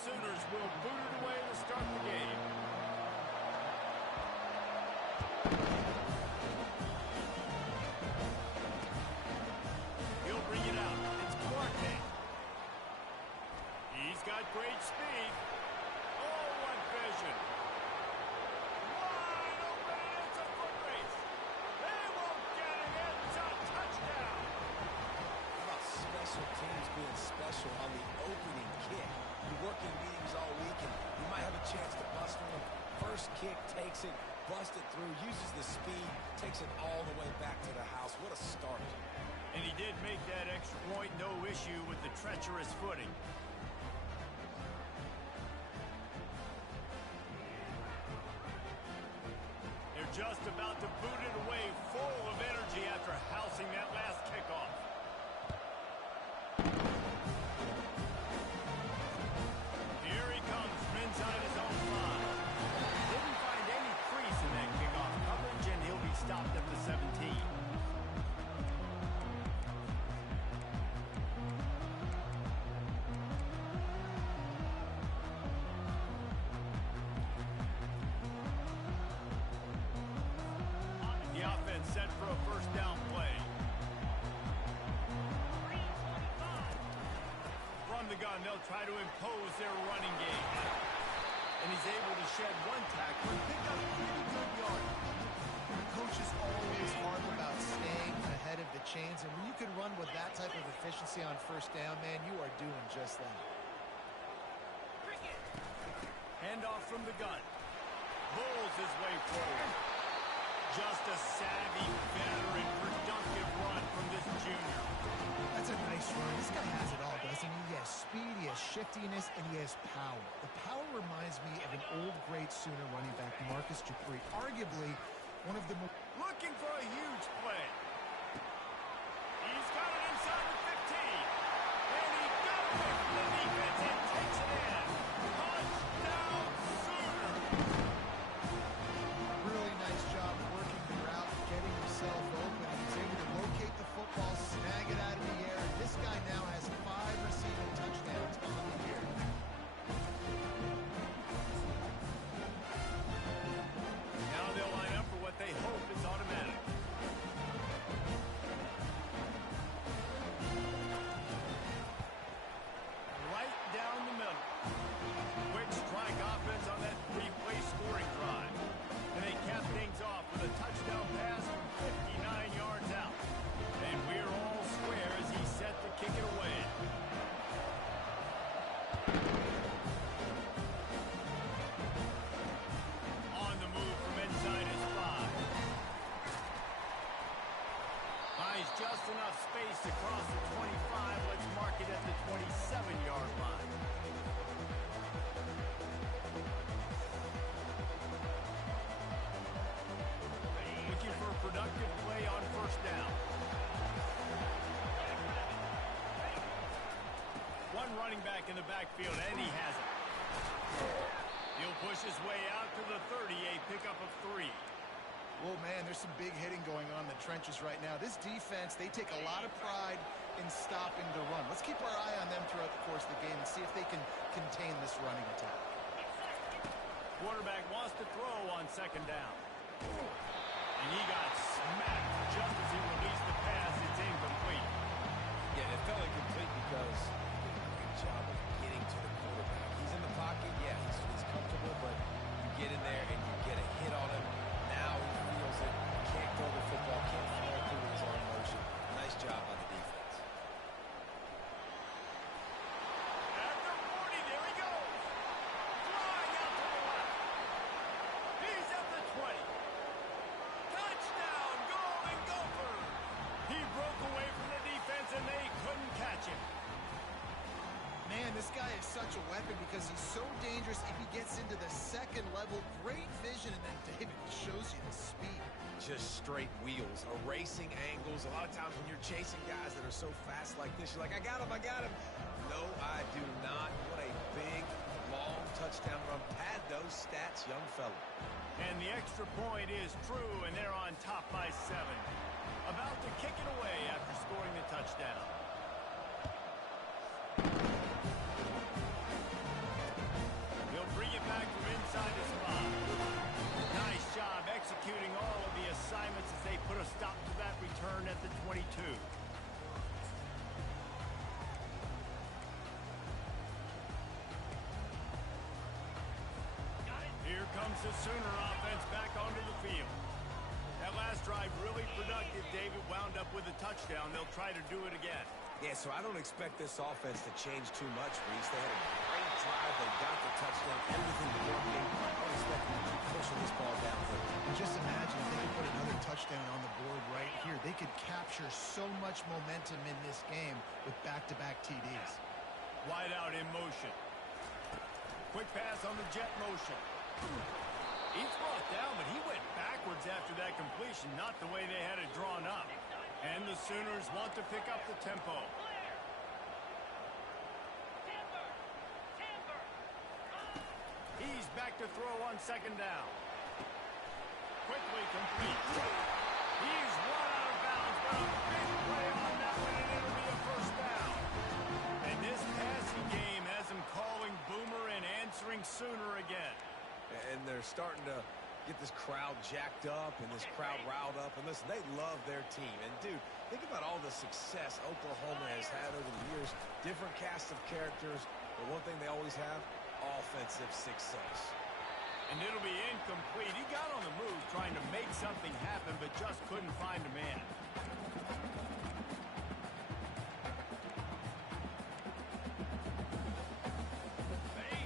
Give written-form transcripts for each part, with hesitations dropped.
Sooners will boot it away to start the game. He'll bring it out. It's Duarte. He's got great speed. Oh, what vision. Wide open. It's a foot race. They won't get it. It's a touchdown. How about special teams being special on the opening kick? You're working meetings all week, and you might have a chance to bust one. First kick, takes it, busts it through, uses the speed, takes it all the way back to the house. What a start. And he did make that extra point, no issue with the treacherous footing. They're just about to boot it away, full of energy after housing that last kickoff. Here he comes from inside his own 5. Didn't find any crease in that kickoff coverage, and he'll be stopped at the 17. The offense set for a first down play. From the gun, they'll try to impose their running game. And he's able to shed one tackle and pick up pretty good yardage. Coach is always hard about staying ahead of the chains, and when you can run with that type of efficiency on first down, man, you are doing just that. Handoff from the gun. Bulls his way forward. Just a savvy, veteran, productive run from this junior. That's a nice run. This guy has it all, doesn't he? He has speed, he has shiftiness, and he has power. The power reminds me of an old, great Sooner running back, Marcus Dupree. Arguably, one of the most... Looking for a huge play. He's got it inside the 15. And he got away from the defense and takes it in. Touchdown, Sooner. Really nice job working the route, getting himself open. He's able to locate the football, snag it out of the air. And this guy now has 5 receiving touchdowns on the year. Now they'll line up for what they hope is automatic. Right down the middle. Quick strike offense on that 3-play scoring drive. And they cap things off with a touchdown pass from 59 yards out. And we're all square as he's set to kick it away. On the move from inside his 5. Buys just enough space to cross the 25. Let's mark it at the 27-yard line. Looking for a productive play on first down. One running back in the backfield, and he has it. He'll push his way out to the 30, a pickup of 3. Well, man, there's some big hitting going on in the trenches right now. This defense, they take a lot of pride in stopping the run. Let's keep our eye on them throughout the course of the game and see if they can contain this running attack. Quarterback wants to throw on second down. And he got smacked just as he released the pass. It's incomplete. Yeah, it felt incomplete because he did a great job of getting to the quarterback. He's in the pocket, yeah, he's comfortable, but you get in there and you get a hit on him. Now he feels it, can't throw the football, can't follow through with his own motion. Nice job by the defense. After 40, there he goes. Flying out to the left. He's at the 20. Touchdown, Golden Gopher. He broke away from the defense and they couldn't catch him. Man, this guy is such a weapon because he's so dangerous if he gets into the second level. Great vision, and then David shows you the speed. Just straight wheels, erasing angles. A lot of times when you're chasing guys that are so fast like this, you're like, I got him. No, I do not. What a big, long touchdown run. Pad those stats, young fella. And the extra point is true, and they're on top by 7. About to kick it away after scoring the touchdown. brings the Sooner offense back onto the field. That last drive really productive. David wound up with a touchdown. They'll try to do it again. Yeah, so I don't expect this offense to change too much, Reese. They had a great drive. They got the touchdown. Everything working. I don't expect them to keep pushing this ball downhill. Just imagine if they could put another touchdown on the board right here. They could capture so much momentum in this game with back-to-back TDs. Wide out in motion. Quick pass on the jet motion. He's brought down, but he went backwards after that completion, not the way they had it drawn up. And the Sooners want to pick up the tempo. He's back to throw on second down. Quickly complete. He's run out of bounds, but a big play on that one, and it'll be a first down. And this passing game has him calling Boomer and answering Sooner again. And they're starting to get this crowd jacked up and this crowd riled up. And listen, they love their team. And, dude, think about all the success Oklahoma has had over the years. Different cast of characters. But one thing they always have, offensive success. And it'll be incomplete. He got on the move trying to make something happen, but just couldn't find a man.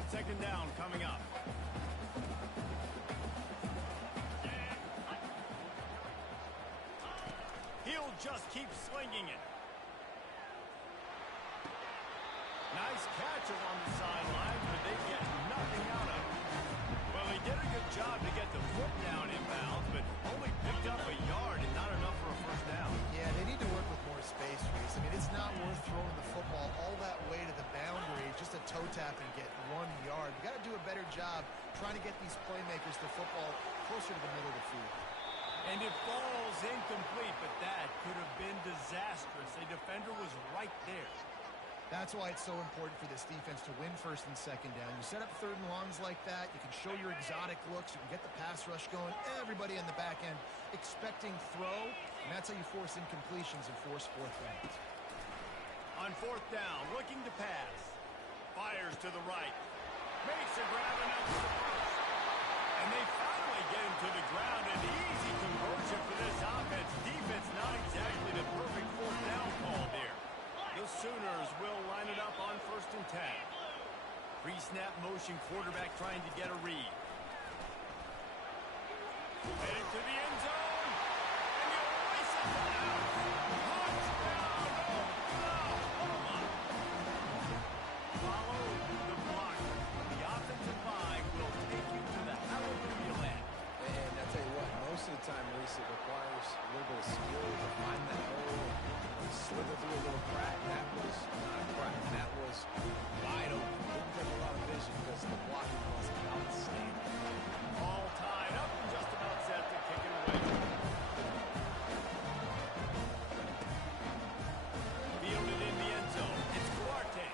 Second down coming up. He'll just keep slinging it. Nice catch along the sideline, but they get nothing out of it. Well, he did a good job to get the foot down inbounds, but only picked up a yard and not enough for a first down. Yeah, they need to work with more space, Reese. I mean, it's not worth throwing the football all that way to the boundary, just a toe tap and get 1 yard. You got to do a better job trying to get these playmakers the football closer to the middle of the field. And it falls incomplete, but that could have been disastrous. A defender was right there. That's why it's so important for this defense to win first and second down. You set up third and longs like that, you can show your exotic looks, you can get the pass rush going, everybody in the back end expecting throw, and that's how you force incompletions and force fourth downs. On fourth down, looking to pass. Fires to the right. Makes a grab and up to the first. And they finally get him to the ground. An easy conversion for this offense. Defense not exactly the perfect fourth down call there. The Sooners will line it up on 1st and 10. Pre-snap motion, quarterback trying to get a read. Headed to the end zone. And he'll race it down. Touchdown, Oklahoma. Follow the block. The offensive line will take you to the hallelujah land. And I tell you what, most of the time, Reese, it requires a little bit of skill to find that hole. Slither through a little crack. That was not a crack. That was wide open. Didn't take a lot of vision because the blocking was outstanding. All tied up and just about set to kick it away. Fielded in the end zone. It's Duarte.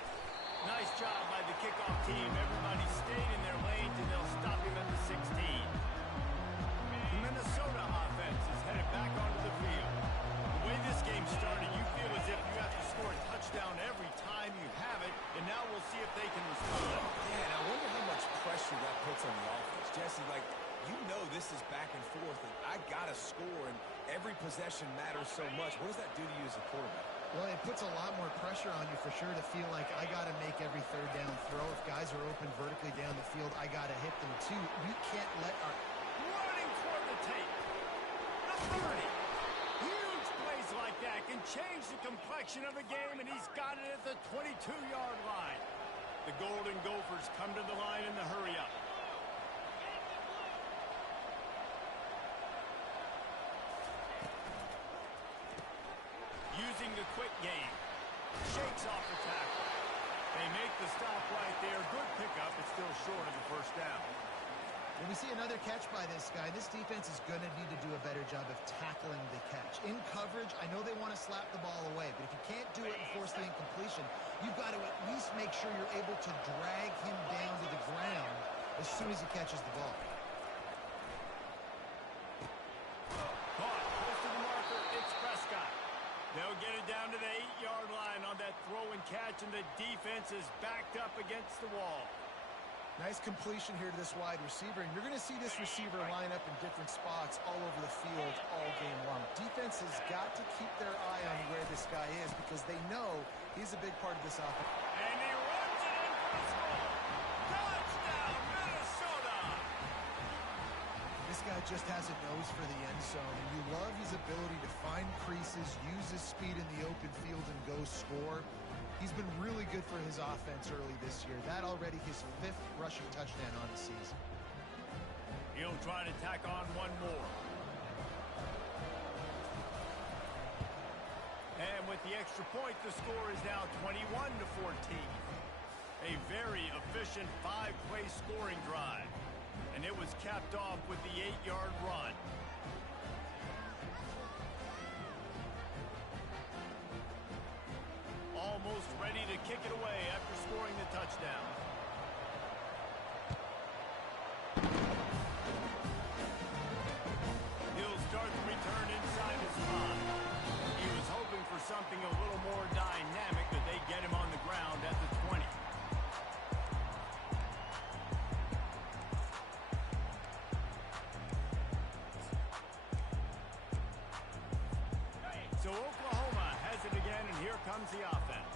Nice job by the kickoff team. Everybody stayed in their lanes, and they'll stop him at the 16. The Minnesota offense is headed back onto the field. The way this game started, you feel as if you have to score a touchdown every time you have it, and now we'll see if they can respond. Yeah, and I wonder how much pressure that puts on the offense. Jesse, like, you know this is back and forth, and I got to score, and every possession matters so much. What does that do to you as a quarterback? Well, it puts a lot more pressure on you for sure to feel like I got to make every third down throw. If guys are open vertically down the field, I got to hit them too. We can't let our... Running toward the tape. The 30. Huge plays like that can change the complexion of a game, and he's got it at the 22-yard line. The Golden Gophers come to the line in the hurry-up. Using the quick game. Shakes off the tackle. They make the stop right there. Good pickup, but still short of the first down. When we see another catch by this guy, this defense is going to need to do a better job of tackling the catch. In coverage, I know they want to slap the ball away, but if you can't do it and force the incompletion, you've got to at least make sure you're able to drag him down to the ground as soon as he catches the ball. Caught close to the marker. It's Prescott. They'll get it down to the 8-yard line on that throw and catch, and the defense is backed up against the wall. Nice completion here to this wide receiver, and you're going to see this receiver line up in different spots all over the field all game long. Defense has got to keep their eye on where this guy is because they know he's a big part of this offense. And he runs it in for the score. Touchdown, Minnesota! This guy just has a nose for the end zone, and you love his ability to find creases, use his speed in the open field, and go score. He's been really good for his offense early this year. That already his 5th rushing touchdown on the season. He'll try to tack on one more. And with the extra point, the score is now 21-14. A very efficient 5-play scoring drive. And it was capped off with the 8-yard run. Almost ready to kick it away after scoring the touchdown. He'll start the return inside his 5. He was hoping for something a little more dynamic, but they get him on the ground at the 20. So Oklahoma has it again, and here comes the offense.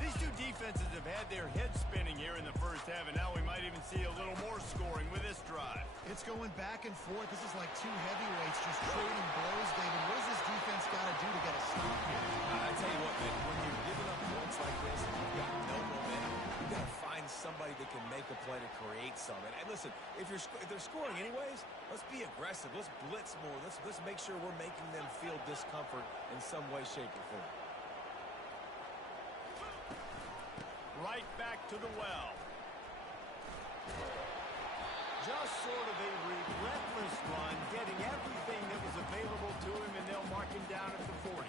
These two defenses have had their heads spinning here in the first half, and now we might even see a little more scoring with this drive. It's going back and forth. This is like two heavyweights just trading blows, David. What does this defense got to do to get a stop here? I tell you what, man, when you're giving up points like this and you've got no momentum, you've got to find somebody that can make a play to create something. And listen, if they're scoring anyways, let's be aggressive. Let's blitz more. Let's make sure we're making them feel discomfort in some way, shape, or form. Right back to the well. Just sort of a relentless run, getting everything that was available to him, and they'll mark him down at the 40.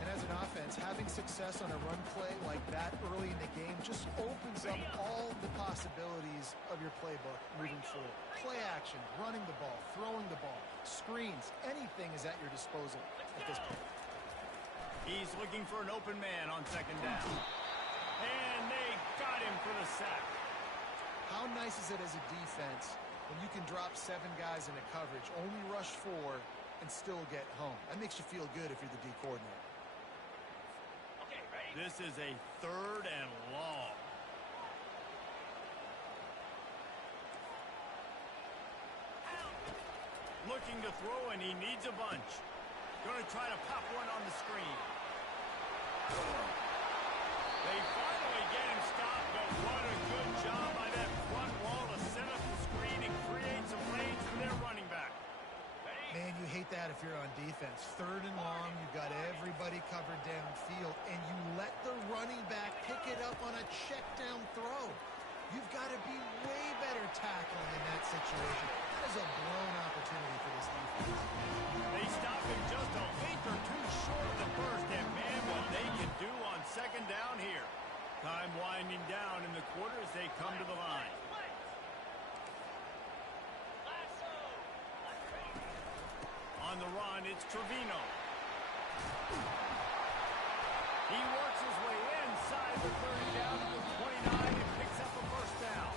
And as an offense, having success on a run play like that early in the game just opens up all the possibilities of your playbook moving forward. Play action, running the ball, throwing the ball, screens, anything is at your disposal at this point. He's looking for an open man on second down. And they got him for the sack. How nice is it as a defense when you can drop 7 guys into coverage, only rush 4, and still get home? That makes you feel good if you're the D coordinator. Okay, ready? This is a 3rd and long. Looking to throw, and he needs a bunch. Going to try to pop one on the screen. They finally get him stopped, but what a good job by that front wall to set up the screen and create some lanes for their running back. Man, you hate that if you're on defense. 3rd and long, you've got everybody covered downfield, and you let the running back pick it up on a check down throw. You've got to be way better tackling in that situation. That is a blown opportunity for this defense. They stop him just a length or two short of the first, and man, what they can do on second down here. Time winding down in the quarter as they come to the line. On the run, it's Trevino. He works his way inside the 30 down to the 29 and picks up a first down.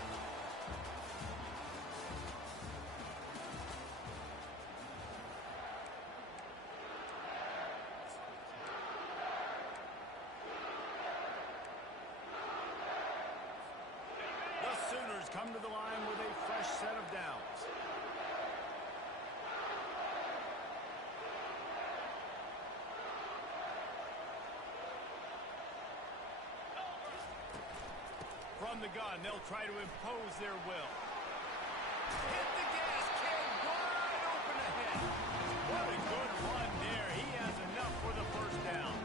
The Sooners come to the line with a fresh set of downs. From the gun, they'll try to impose their will. Hit the gas, kid, wide open ahead. What a good run there. He has enough for the first down.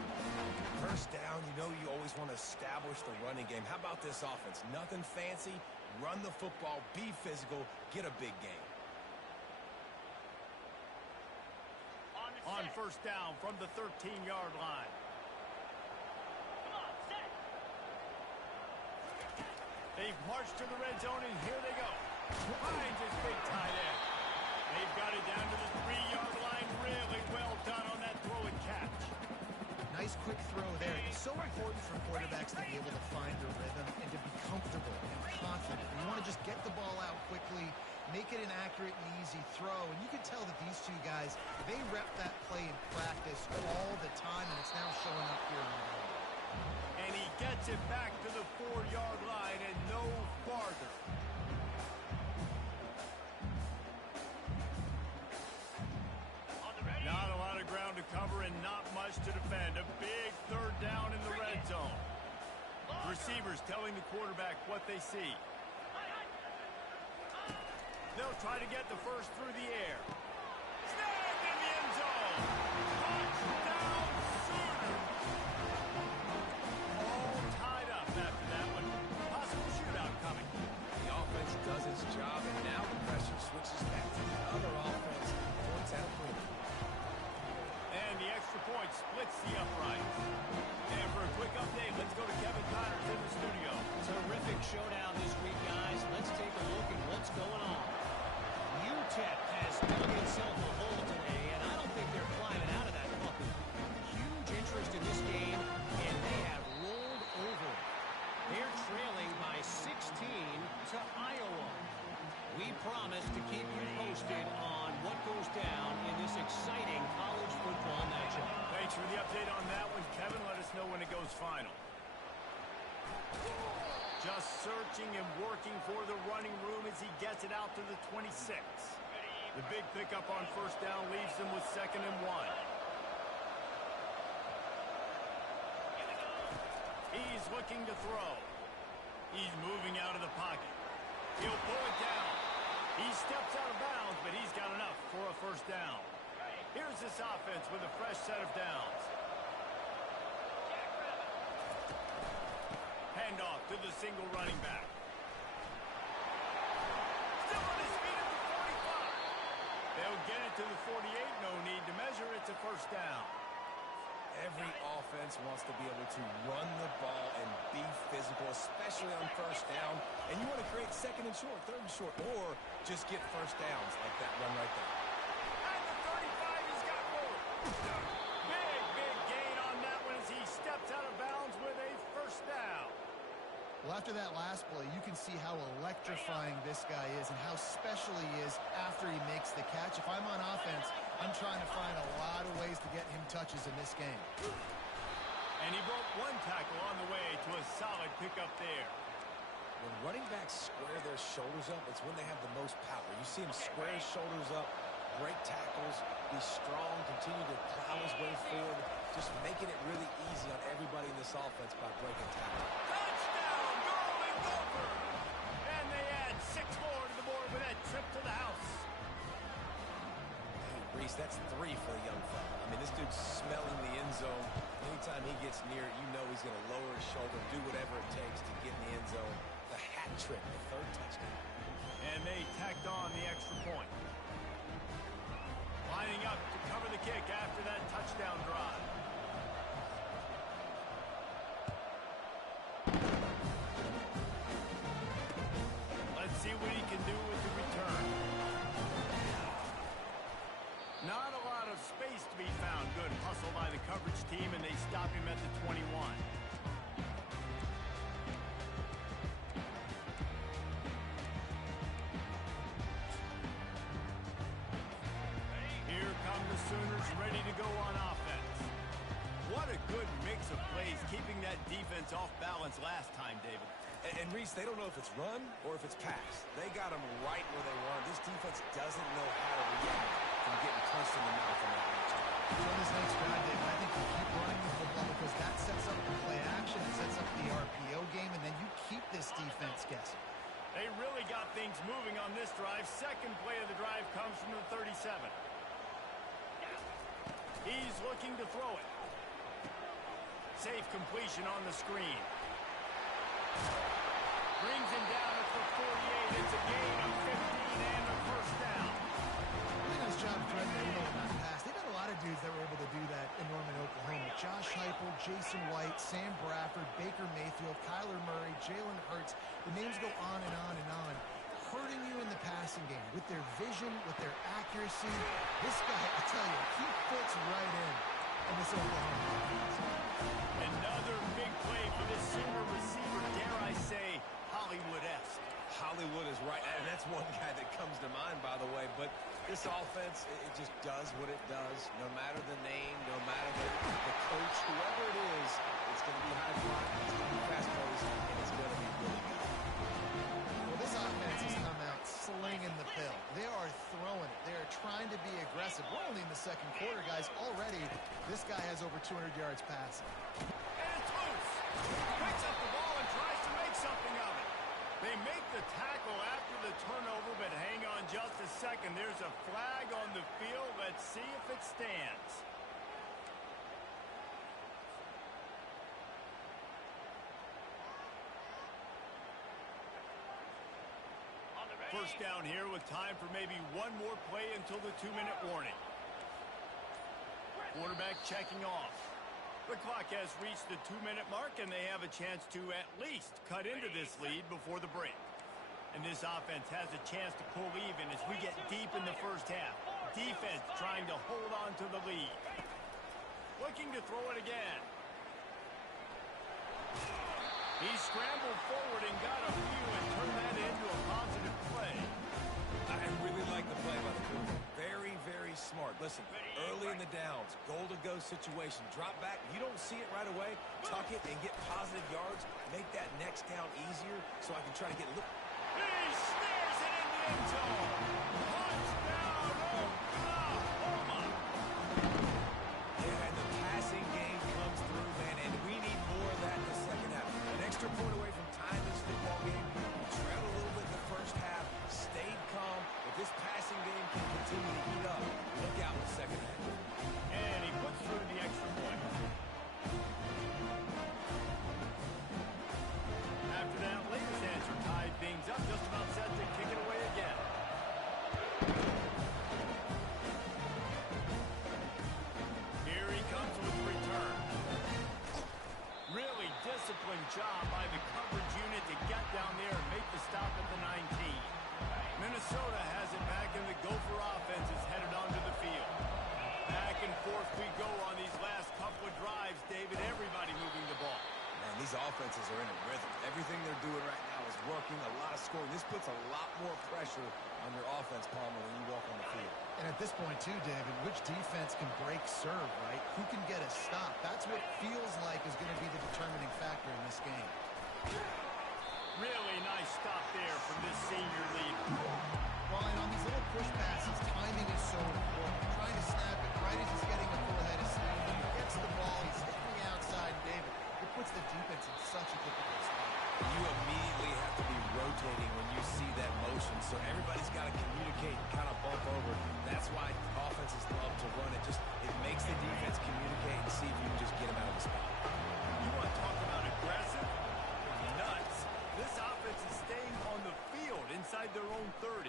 First down, you know you always want to establish the running game. How about this offense? Nothing fancy. Run the football, be physical, get a big gain. On first down from the 13-yard line. They've marched to the red zone, and here they go. Finds his big tight end. They've got it down to the 3-yard line. Really well done on that throw and catch. Nice quick throw there. It's so important for quarterbacks to be able to find their rhythm and to be comfortable and confident. You want to just get the ball out quickly, make it an accurate and easy throw. And you can tell that these two guys, they rep that play in practice all the time, and it's now showing up here on the field. And he gets it back to the 4-yard line and no farther. Not a lot of ground to cover and not much to defend. A big third down in the red zone. Receivers telling the quarterback what they see. They'll try to get the first through the air. Snagged in the end zone. Touchdown Sooners. All tied up after that one. Possible shootout coming. The offense does its job, and now the pressure switches back to the other offense. Points out clear. And the extra point splits the uprights. And for a quick update, let's go to Kevin Connors in the studio. Terrific showdown this week, guys. Let's take a look at what's going on. UTEP has dug itself a hole today, and I don't think they're climbing out of that bucket. Huge interest in this game, and they have rolled over. They're trailing by 16 to Iowa. We promise to keep you posted on what goes down in this exciting college football matchup. Thanks for the update on that one, Kevin. Let us know when it goes final. Just searching and working for the running room as he gets it out to the 26. The big pickup on first down leaves him with 2nd and 1. He's looking to throw. He's moving out of the pocket. He'll pull it down. He steps out of bounds, but he's got enough for a first down. Here's this offense with a fresh set of downs. Handoff to the single running back. Still on his feet at the 45. They'll get it to the 48. No need to measure. It's a first down. Every offense wants to be able to run the ball and be physical, especially on first down. And you want to create 2nd and short, 3rd and short, or just get first downs like that run right there. At the 35, he's got more. Big gain on that one as he steps out of bounds with a first down. Well, after that last play, you can see how electrifying this guy is and how special he is after he makes the catch. If I'm on offense, I'm trying to find a lot of ways to get him touches in this game. And he broke one tackle on the way to a solid pickup there. When running backs square their shoulders up, it's when they have the most power. You see him square his shoulders up, break tackles, be strong, continue to plow his way forward, just making it really easy on everybody in this offense by breaking tackles. Touchdown, Norman Gopher! And they add 6 more to the board with that trip to the house. Hey, Reese, that's 3 for the young fella. I mean, this dude's smelling the end zone. Anytime he gets near it, you know he's going to lower his shoulder, do whatever it takes to get in the end zone. The hat trick, the 3rd touchdown. And they tacked on the extra point. Lining up to cover the kick after that touchdown drive. Let's see what he can do with the return. Not a lot of space to be found. Good hustle by the coverage team, and they stop him at the 21. Here come the Sooners ready to go on offense. What a good mix of plays, keeping that defense off balance last time, David. And Reese, they don't know if it's run or if it's pass. They got them right where they want. This defense doesn't know how to react from getting punched in the mouth on that last one. On this next drive, David, I think you keep running the football because that sets up the play action, it sets up the RPO game, and then you keep this defense guessing. They really got things moving on this drive. Second play of the drive comes from the 37. He's looking to throw it. Safe completion on the screen. Brings him down at the 48. It's a gain of 15 and a first down. Really nice job threading the needle on that pass. They've got a lot of dudes that were able to do that in Norman, Oklahoma. Josh Heupel, Jason White, Sam Bradford, Baker Mayfield, Kyler Murray, Jalen Hurts. The names go on and on and on. Hurting you in the passing game with their vision, with their accuracy. This guy, I tell you, he fits right in. in this Oklahoma offense. Another big play for this senior receiver, dare I say, Hollywood-esque. Hollywood is right, and that's one guy that comes to mind, by the way. But this offense, it just does what it does. No matter the name, no matter the coach, whoever it is, it's going to be high-flying, it's going to be fast-paced, and it's going to be really good. Well, this offense has come out slinging the pill. They are throwing it. They are trying to be aggressive. We're only in the second quarter, guys. Already, this guy has over 200 yards passing. And it's loose. Picks up the ball and tries to make something of it. They make the tackle after the turnover, but hang on just a second. There's a flag on the field. Let's see if it stands. First down here with time for maybe one more play until the 2-minute warning. Quarterback checking off. The clock has reached the 2-minute mark, and they have a chance to at least cut into this lead before the break. And this offense has a chance to pull even as we get deep in the first half. Defense trying to hold on to the lead. Looking to throw it again. He scrambled forward and got a few and turned that into a positive play. I really like the play by the quarterback. Very, very smart. Listen, early in the downs, goal-to-go situation, drop back. You don't see it right away. Tuck it and get positive yards. Make that next down easier so I can try to get a little... He snares it in the end zone. Touchdown, Oklahoma. Yeah, and the passing game comes through, man, and we need more of that in the second half. An extra point away from tying this football game. We trailed a little bit in the first half, stayed calm, but this passing game can continue to heat up. Look out in the second half. And he puts through the extra point. After that latest answer tied things up, just about set to kick it away again. Here he comes with the return. Really disciplined job by the coverage unit to get down there and make the stop at the 19. Minnesota has it back, and the Gopher offense is headed onto the field. Back and forth we go on these last couple of drives, David. Everybody moving the ball. Man, these offenses are in a rhythm. Everything they're doing right now is working, a lot of scoring. This puts a lot more pressure on your offense, Palmer, when you walk on the field. And at this point, too, David, which defense can break serve, right? Who can get a stop? That's what feels like is going to be the determining factor in this game. Really nice stop there from this senior leader. Well, and on these little push passes, timing is so important. Trying to snap it right as he's getting a full head of steam. When he gets the ball, he's hitting the outside, David. It puts the defense in such a difficult spot. You immediately have to be rotating when you see that motion, so everybody's got to communicate and kind of bump over. That's why offenses love to run it. It makes the defense communicate and see if you can just get them out of the spot. You want to talk about aggressive? Nuts. This offense is staying on the field inside their own 30.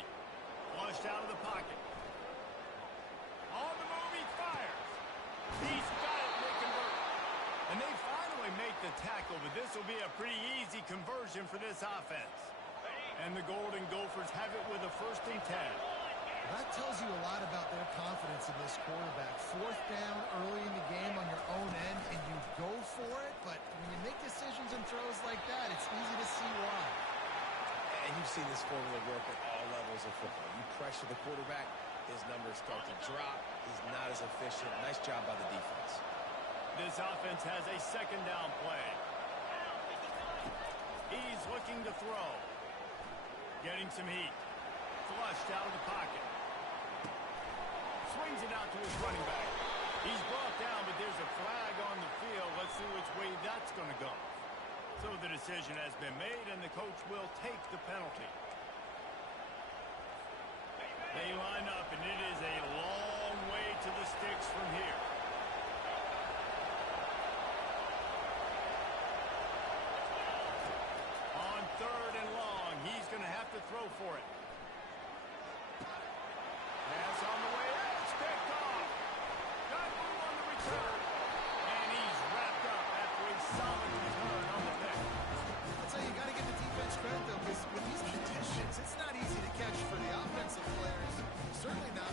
Flushed out of the pocket. On the move, he fires. He's got it, they convert. And they finally make the tackle, but this will be a pretty easy conversion for this offense. And the Golden Gophers have it with a 1st and 10. That tells you a lot about their confidence in this quarterback. 4th down early in the game on your own end, and you go for it, but when you make decisions and throws like that, it's easy to see why. And you've seen this formula work at all levels of football. You pressure the quarterback, his numbers start to drop. He's not as efficient. Nice job by the defense. This offense has a 2nd down play. He's looking to throw. Getting some heat. Flushed out of the pocket. Swings it out to his running back. He's brought down, but there's a flag on the field. Let's see which way that's going to go. So the decision has been made, and the coach will take the penalty. They line up, and it is a long way to the sticks from here. On 3rd and long, he's going to have to throw for it. Pass on the way out. It's picked off. Got move on the return. And he's wrapped up after a solid return on the pick. I'll tell you, you got to give the defense credit, though, because with these conditions, it's not easy to catch for the offensive players. Certainly not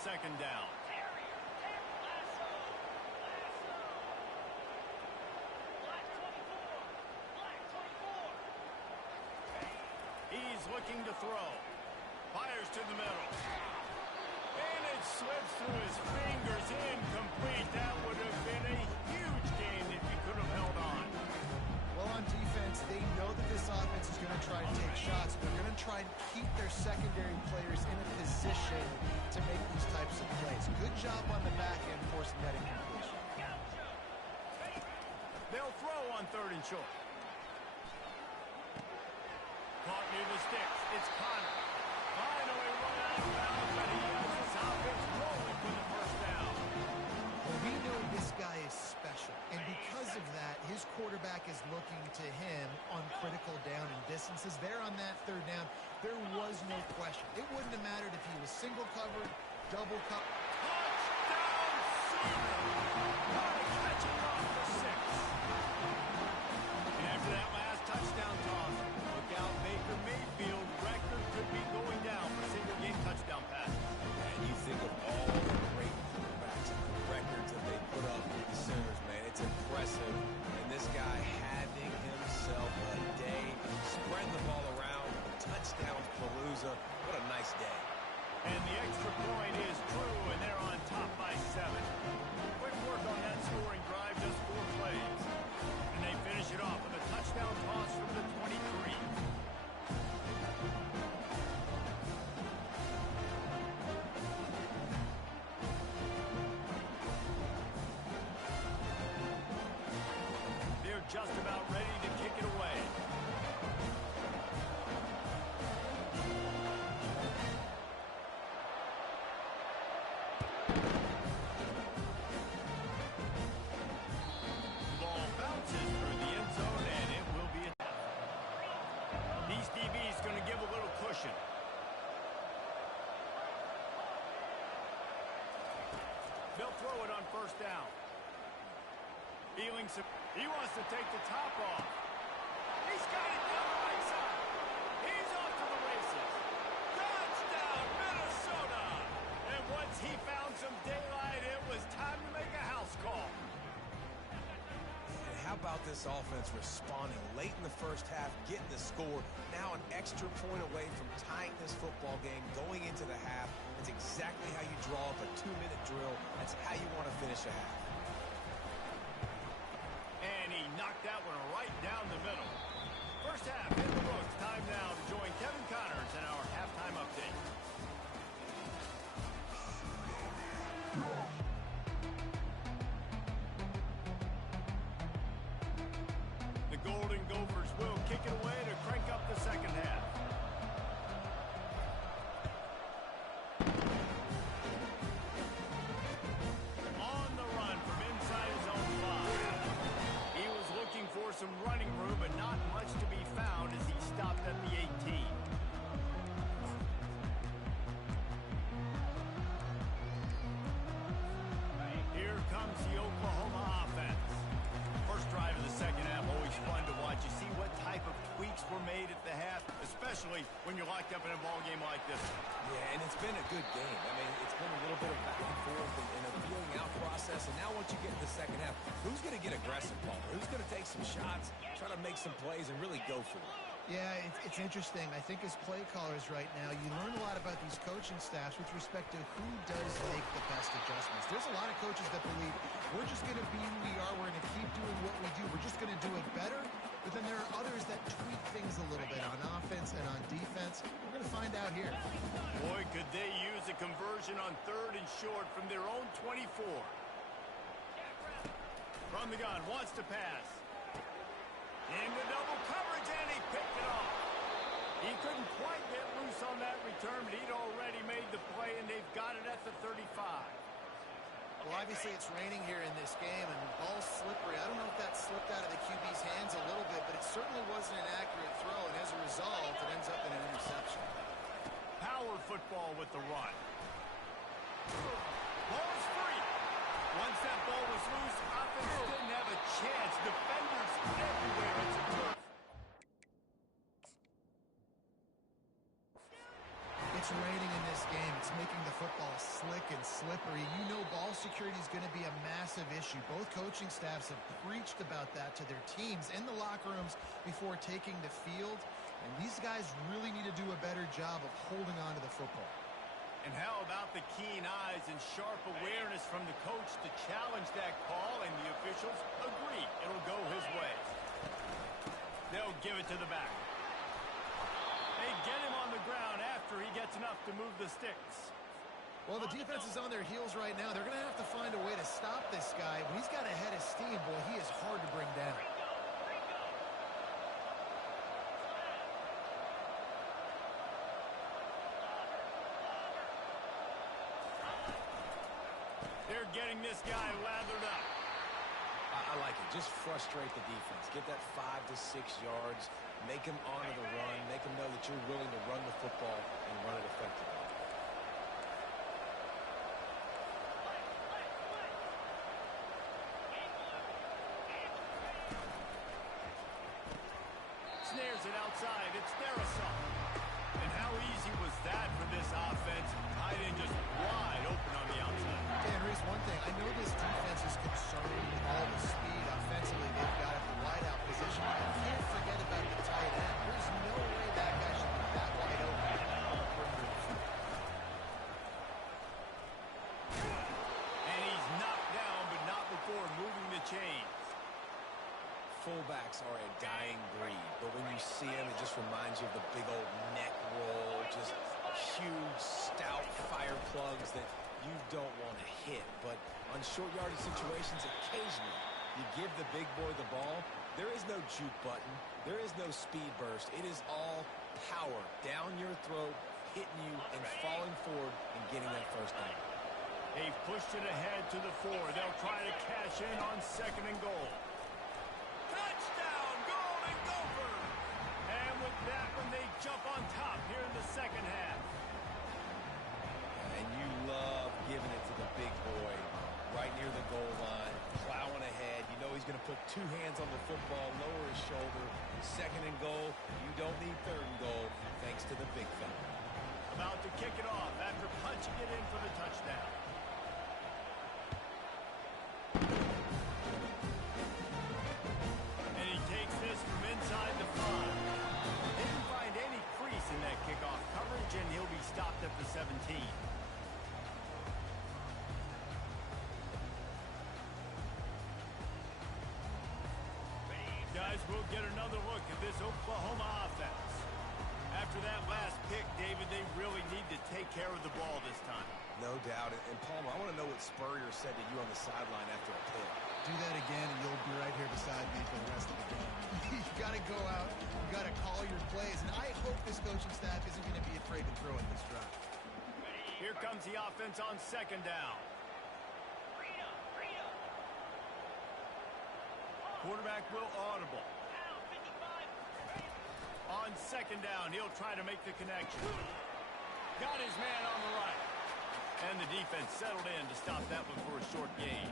second down. He's looking to throw. Fires to the middle. And it slips through his fingers. Incomplete. That would have been a huge gain if he could have held on. Well, on defense, they know that this offense is going to try to take shots. They're going to try and keep their secondary players in a position to make these types of plays. Good job on the back end forcing that incompletion. They'll throw on 3rd and short. Caught near the sticks. It's Connor. Finally run out of bounds, but he has his offense rolling for the first down. Well, we know this guy is special, and because of that, his quarterback is looking to him on critical down and distances. There on that 3rd down, there was no question. It wouldn't have mattered if he was single covered, double covered. Touchdown, Sooner! Catching off for 6. And after that last touchdown toss, look out, Baker Mayfield record could be going down for single-game touchdown pass. And you think of all the great quarterbacks and the records that they put up with the Sooners, man. It's impressive. And this guy having himself a day, spreading the ball around, touchdowns palooza. What a nice day. And the extra point is true, and they're on top by 7. Quick work on that scoring drive, just 4 plays. And they finish it off with a touchdown toss from the 23. They're just about ready to kick it away. Ball bounces through the end zone, and it will be a... These DBs going to give a little cushion. They'll throw it on 1st down. He wants to take the top off. He's got it down the right side. He's off to the races. Touchdown, Minnesota! And once he found some daylight, it was time to make a house call. And how about this offense responding late in the first half, getting the score, now an extra point away from tying this football game going into the half. That's exactly how you draw up a 2-minute drill. That's how you want to finish a half. And he knocked that one right down the middle. First half in the books. Time now to join Kevin Connors in our halftime update. The Golden Gophers will kick it away to crank up the second half. On the run from inside his own 5. He was looking for some running room, but not much to be found as he stopped at the 18. Here comes the Oklahoma offense. First drive of the second half, always fun to watch. You see what type of tweaks were made at the half, especially when you're locked up in a ball game like this. Yeah, and it's been a good game. I mean, it's been a little bit of back and forth and a feeling out process. And now once you get in the second half, who's going to get aggressive, Paul? Who's going to take some shots, try to make some plays, and really go for it? Yeah, it's interesting. I think as play callers right now, you learn a lot about these coaching staffs with respect to who does make the best adjustments. There's a lot of coaches that believe we're just going to be who we are. We're going to keep doing what we do. We're just going to do it better. But then there are others that tweak things a little bit on offense and on defense. We're going to find out here. Boy, could they use a conversion on 3rd and short from their own 24. From the gun, wants to pass. Into double coverage, and he picked it off. He couldn't quite get loose on that return, but he'd already made the play, and they've got it at the 35. Well, obviously it's raining here in this game, and the ball's slippery. I don't know if that slipped out of the QB's hands a little bit, but it certainly wasn't an accurate throw, and as a result, it ends up in an interception. Power football with the run. Ball's free. Once that ball was loose, offense didn't have a chance. Defenders everywhere. It's a turf. It's it's raining in this game. It's making the football slick and slippery. You know ball security is going to be a massive issue. Both coaching staffs have preached about that to their teams in the locker rooms before taking the field. And these guys really need to do a better job of holding on to the football. And how about the keen eyes and sharp awareness from the coach to challenge that call, and the officials agree it'll go his way. They'll give it to the back. They get him on the ground after he gets enough to move the sticks. Well, the defense is on their heels right now. They're going to have to find a way to stop this guy. When he's got a head of steam, boy, he is hard to bring down. They're getting this guy lathered up. I like it. Just frustrate the defense. Get that 5 to 6 yards. Make them honor the run. Make them know that you're willing to run the football and run it effectively. Snares it outside. It's their assault. And how easy was that for this offense? Tight end just wide open on the outside. Dan Reese, one thing, I know this defense is concerned with all the speed offensively they've got at the wideout position. I can't forget about the tight end. There's no way that guy should be that wide open on the perimeter of the field. And he's knocked down, but not before moving the chains. Fullbacks are a dying breed, but when you see them, it just reminds you of the big old neck roll, just huge, stout fire plugs that you don't want to hit. But on short yardage situations, occasionally, you give the big boy the ball. There is no juke button. There is no speed burst. It is all power down your throat, hitting you and falling forward and getting that first down. They've pushed it ahead to the 4. They'll try to cash in on 2nd and goal. Touchdown, Golden Gophers! And with that one, they jump on top here in the second half. And you love giving it to the big boy right near the goal line, plowing ahead. You know he's going to put 2 hands on the football, lower his shoulder. 2nd and goal. You don't need 3rd and goal, thanks to the big fella. About to kick it off after punching it in for the touchdown. And he takes this from inside the 5. Didn't find any crease in that kickoff coverage, and he'll be stopped at the 17. Guys, we'll get another look at this Oklahoma offense. After that last pick, David, they really need to take care of the ball this time. No doubt. And Palmer, I want to know what Spurrier said to you on the sideline after a pick. Do that again, and you'll be right here beside me for the rest of the game. You got to go out. You got to call your plays. And I hope this coaching staff isn't going to be afraid to throw it this drive. Here comes the offense on 2nd down. Quarterback will audible. On 2nd down, he'll try to make the connection. Got his man on the right. And the defense settled in to stop that one for a short gain.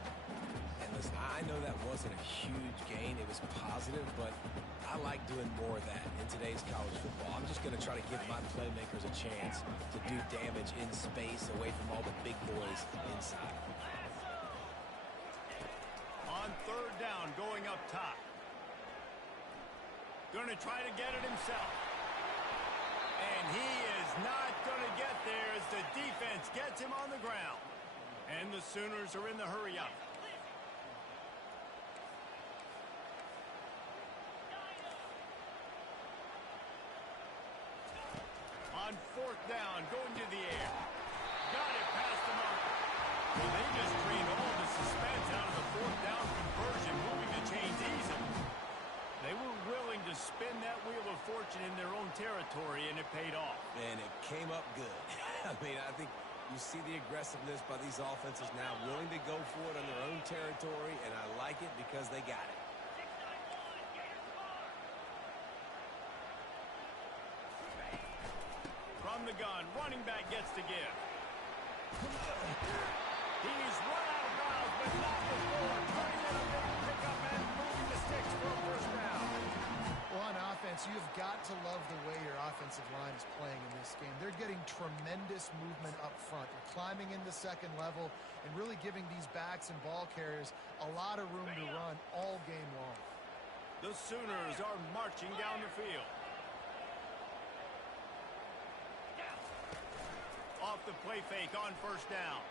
And listen, I know that wasn't a huge gain. It was positive, but I like doing more of that in today's college football. I'm just going to try to give my playmakers a chance to do damage in space away from all the big boys inside. On 3rd down, going up top. Going to try to get it himself. And he is not going to get there as the defense gets him on the ground. And the Sooners are in the hurry-up. On 4th down, going to the air. Got it past the mark. Well, they just drained all the suspense out of the 4th down conversion, moving the chains easily. They were willing to spin that wheel of fortune in their own territory, and it paid off. And it came up good. I mean, I think you see the aggressiveness by these offenses now, willing to go for it on their own territory, and I like it because they got it. From the gun, running back gets to give. He's run out of bounds, but not before turning in a big pickup and moving the sticks for a 1st down. Well, on offense, defense, you've got to love the way your offensive line is playing in this game. They're getting tremendous movement up front. They're climbing in the second level and really giving these backs and ball carriers a lot of room to run all game long. The Sooners are marching down the field. Off the play fake on first down.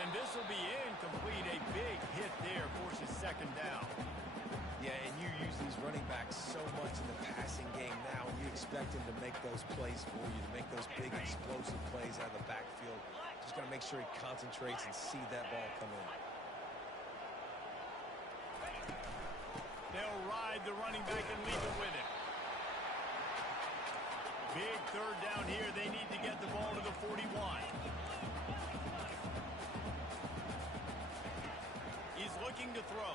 And this will be incomplete. A big hit there forces second down. Yeah, and you use these running backs so much in the passing game now, and you expect them to make those plays for you, to make those big explosive plays out of the backfield. Just got to make sure he concentrates and see that ball come in. They'll ride the running back and leave it with him. Big third down here. They need to get the ball to the 41. He's looking to throw.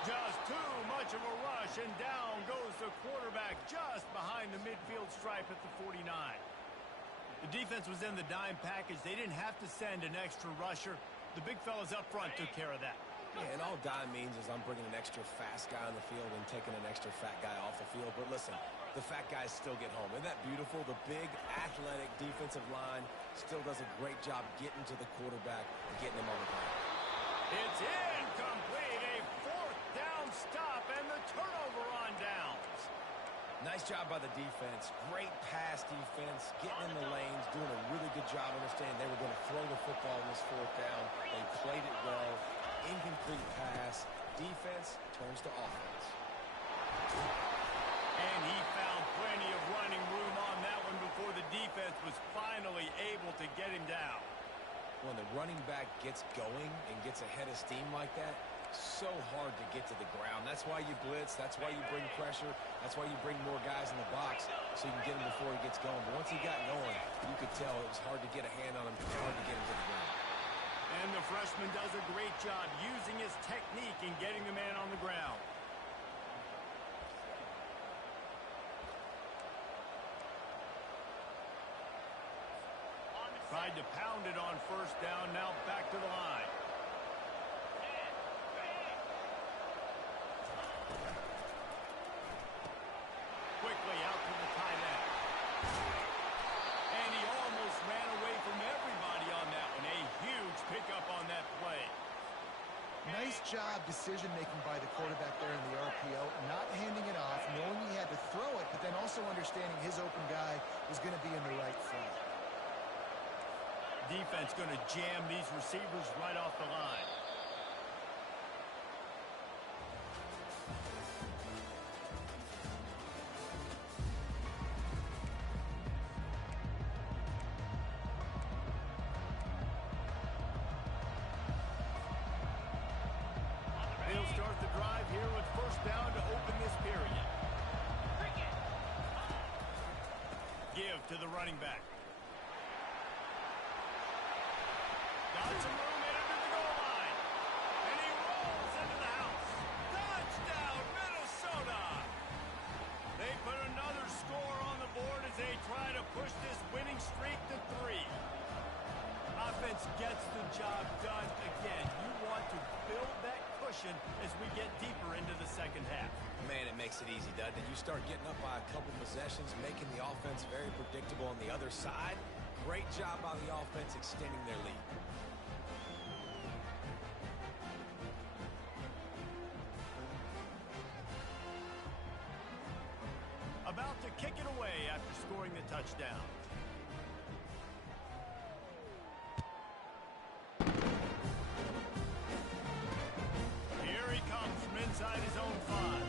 Just too much of a rush, and down goes the quarterback just behind the midfield stripe at the 49. The defense was in the dime package. They didn't have to send an extra rusher. The big fellas up front took care of that. Yeah, and all dime means is I'm bringing an extra fast guy on the field and taking an extra fat guy off the field. But listen, the fat guys still get home. Isn't that beautiful? The big, athletic defensive line still does a great job getting to the quarterback and getting him on the ground. It's incomplete. A fourth down stop and the turnover on downs. Nice job by the defense. Great pass defense, getting in the lanes, doing a really good job understanding they were going to throw the football in this fourth down. They played it well. Incomplete pass. Defense turns to offense. And he found plenty of running room on that one before the defense was finally able to get him down. When the running back gets going and gets ahead of steam like that, so hard to get to the ground. That's why you blitz. That's why you bring pressure. That's why you bring more guys in the box so you can get him before he gets going. But once he got going, you could tell it was hard to get a hand on him, hard to get him to the ground. And the freshman does a great job using his technique and getting the man on the ground. Tried to pound it on first down, now back to the line. Quickly out to the tight end. And he almost ran away from everybody on that one. A huge pickup on that play. Nice job decision-making by the quarterback there in the RPO, not handing it off, knowing he had to throw it, but then also understanding his open guy was going to be in the right front. Defense going to jam these receivers right off the line. They'll start the drive here with first down to open this period. Give to the running back. Got some room in under the goal line. And he rolls into the house. Touchdown, Minnesota! They put another score on the board as they try to push this winning streak to 3. Offense gets the job done again. You want to build that cushion as we get deeper into the second half. Man, it makes it easy, doesn't it? You start getting up by a couple possessions, making the offense very predictable on the other side. Great job by the offense extending their lead. About to kick it away after scoring the touchdown. Here he comes from inside his own 5.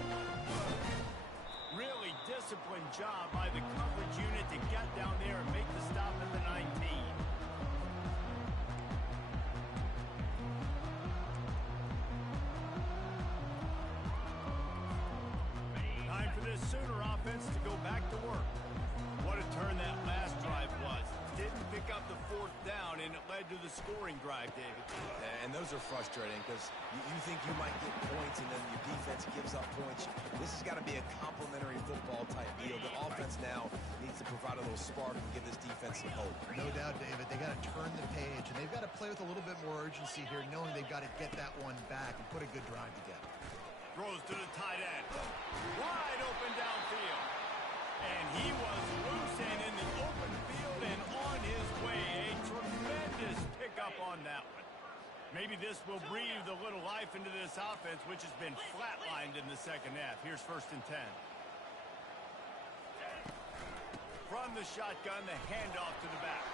Really disciplined job by the coverage unit to get down there and make the stop at the 19. Time for this Sooner offense to go back to work. What a turn that last drive was. Didn't pick up the fourth down, and it led to the scoring drive, David. And those are frustrating because you think you might get points and then your defense gives up points. This has got to be a complementary football type deal. The offense now needs to provide a little spark and give this defense some hope. No doubt, David. They got to turn the page, and they've got to play with a little bit more urgency here, knowing they've got to get that one back and put a good drive together. Throws to the tight end. Wide open downfield. And he was loose and in the open field and on his way. A tremendous pickup on that one. Maybe this will breathe a little life into this offense, which has been flatlined in the second half. Here's 1st and 10. From the shotgun, the handoff to the back.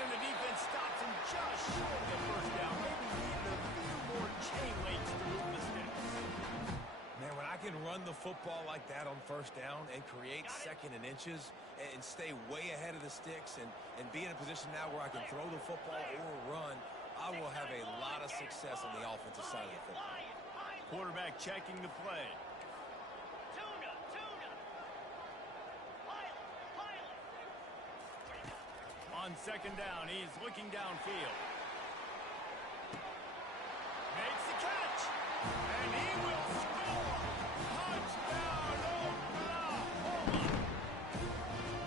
And the defense stops him just short of the first down. Maybe needed a few more chain links to move the sticks. Man, when I can run the football like that on 1st down and create 2nd and inches and stay way ahead of the sticks and be in a position now where I can throw the football or run, I will have a lot of success on the offensive side of the football. Quarterback checking the play. On 2nd down, he's looking downfield. Makes the catch. And he will score. Touchdown, Oklahoma.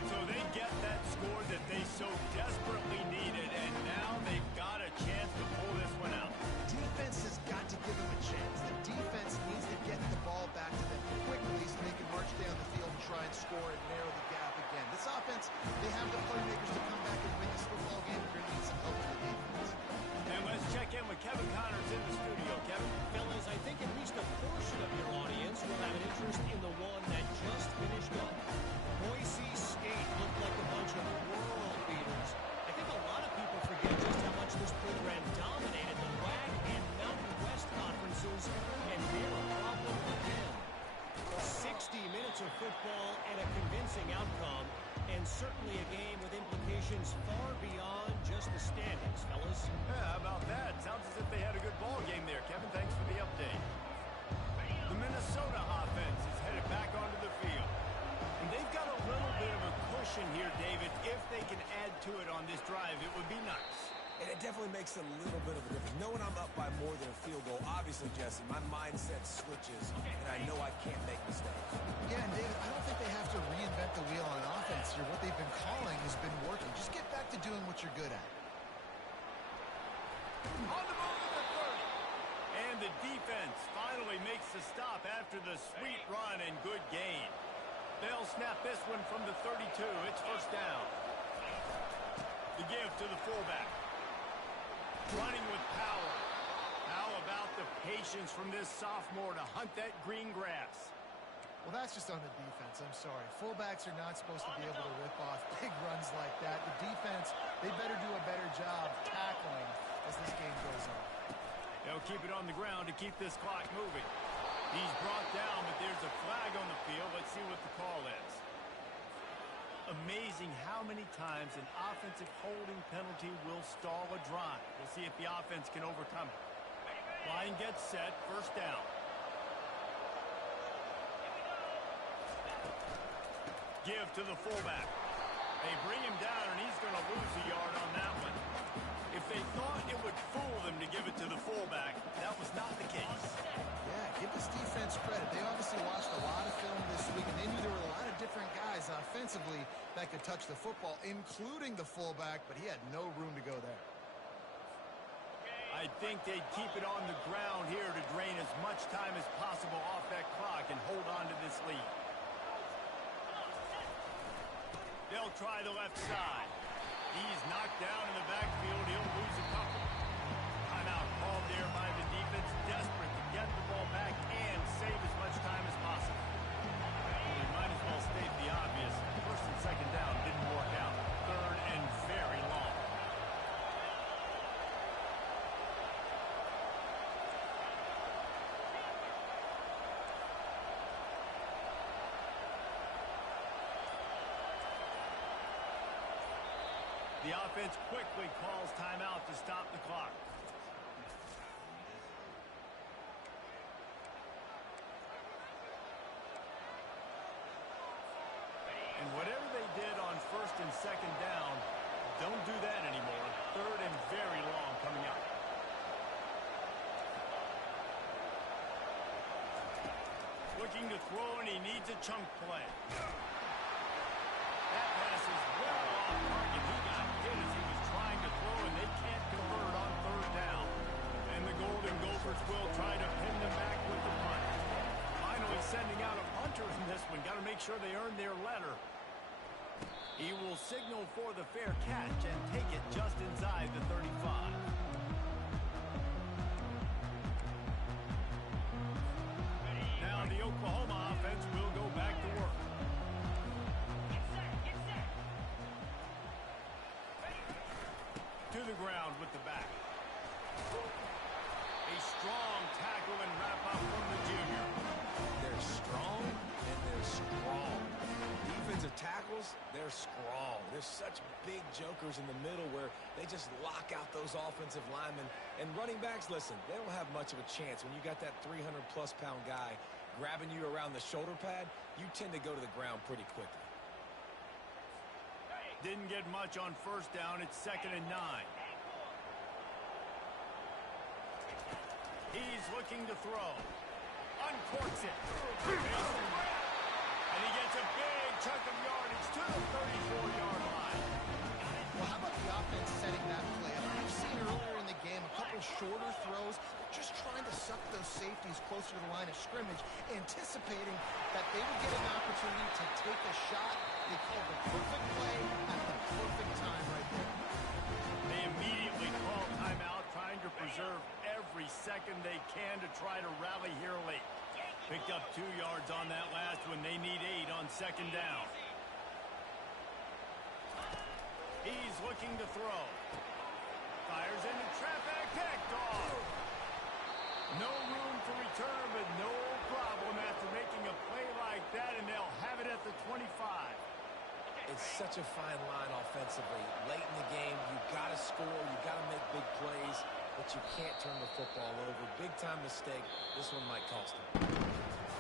So they get that score that they so desperately needed, and now they've got a chance to pull this one out. Defense has got to give them a chance. The defense needs to get the ball back to them quickly so they can march down the field and try and score and narrow the gap again. This offense, they have the playmakers to come back and win this football game. They're going to need some help from the defense. And let's check in with Kevin Connors in the studio. Kevin? Fellas, I think at least a portion of your audience will have an interest in the one that just finished up. Boise State looked like a bunch of world beaters. I think a lot of people forget just how much this program dominated the WAC and Mountain West conferences, and they're a problem again. 60 minutes of football and a convincing outcome, and certainly a game with implications far beyond just the standings, fellas. Yeah, how about that? Sounds as if they had a good ball game there. Kevin, thanks for the update. The Minnesota offense is headed back onto the field. And they've got a little bit of a cushion here, David. If they can add to it on this drive, it would be nice. And it definitely makes a little bit of a difference. Knowing I'm up by more than a field goal, obviously, Jesse, my mindset switches, and I know I can't make mistakes. Yeah, and David, I don't think they have to reinvent the wheel on offense here. What they've been calling has been working. Just get back to doing what you're good at. On the move at the 30. And the defense finally makes the stop after the sweet run and good gain. They'll snap this one from the 32. It's 1st down. The give to the fullback. Running with power. How about the patience from this sophomore to hunt that green grass? Well, that's just on the defense. I'm sorry. Fullbacks are not supposed to be able to rip off big runs like that. The defense, they better do a better job tackling as this game goes on. They'll keep it on the ground to keep this clock moving. He's brought down, but there's a flag on the field. Let's see what the call is. Amazing how many times an offensive holding penalty will stall a drive. We'll see if the offense can overcome it. Line gets set, 1st down. Give to the fullback. They bring him down, and he's going to lose a yard on that one. If they thought it would fool them to give it to the fullback, that was not the case. Yeah, give this defense credit. They obviously watched a lot of film this week, and they knew there were a lot of different guys offensively that could touch the football, including the fullback, but he had no room to go there. I think they'd keep it on the ground here to drain as much time as possible off that clock and hold on to this lead. They'll try the left side. He's knocked down in the backfield. He'll lose a couple. Timeout called there by the defense, desperate to get the ball back and save as much time as possible. Well, we might as well state the obvious. 1st and 2nd down didn't work out. 3rd and very long. The offense quickly calls timeout to stop the clock. And whatever they did on 1st and 2nd down, don't do that anymore. 3rd and very long coming up. Looking to throw, and he needs a chunk play. That pass is well off target. He got hit as he was trying to throw, and they can't convert on 3rd down. And the Golden Gophers will try to pin them back with the punt. Finally sending out a punter in this one. Got to make sure they earn their letter. He will signal for the fair catch and take it just inside the 35. Now the Oklahoma offense will go back to work. To the ground with the back. A strong tackle and wrap up from the junior. They're strong and they're strong. Defensive tackles, they're strong. There's such big jokers in the middle where they just lock out those offensive linemen. And running backs, listen, they don't have much of a chance. When you got that 300-plus pound guy grabbing you around the shoulder pad, you tend to go to the ground pretty quickly. Didn't get much on first down. It's 2nd and 9. He's looking to throw. Uncorks it. And he gets a big chunk of yardage to the 34-yard line. Well, how about the offense setting that play up? We've seen earlier in the game a couple shorter throws, just trying to suck those safeties closer to the line of scrimmage, anticipating that they would get an opportunity to take a shot. They called the perfect play at the perfect time right there. They immediately call timeout, trying to preserve every second they can to try to rally here late. Picked up 2 yards on that last one. They need 8 on 2nd down. He's looking to throw. Fires into traffic. Picked off. No room to return, but no problem after making a play like that, and they'll have it at the 25. It's such a fine line offensively. Late in the game, you've got to score, you've got to make big plays, but you can't turn the football over. Big-time mistake. This one might cost them.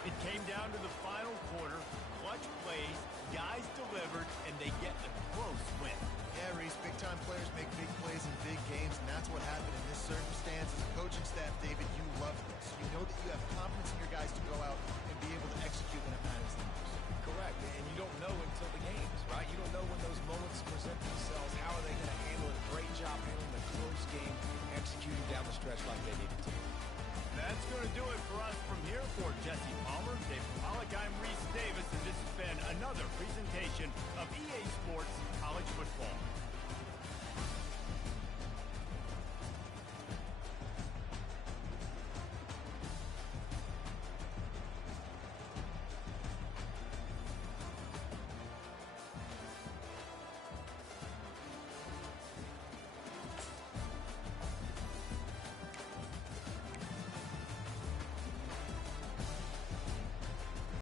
It came down to the final quarter. Clutch plays, guys delivered, and they get a close win. Yeah, Reese, big-time players make big plays in big games, and that's what happened in this circumstance. As a coaching staff, David, you love this. You know that you have confidence in your guys to go out and be able to execute when it matters the most. Correct, and you don't know until the games, right? You don't know when those moments present themselves. How are they going to handle it? Great job handling the close game, executing down the stretch like they needed to. That's going to do it for us from here. For Jesse Palmer, David Pollack, I'm Reese Davis, and this has been another presentation of EA Sports College Football.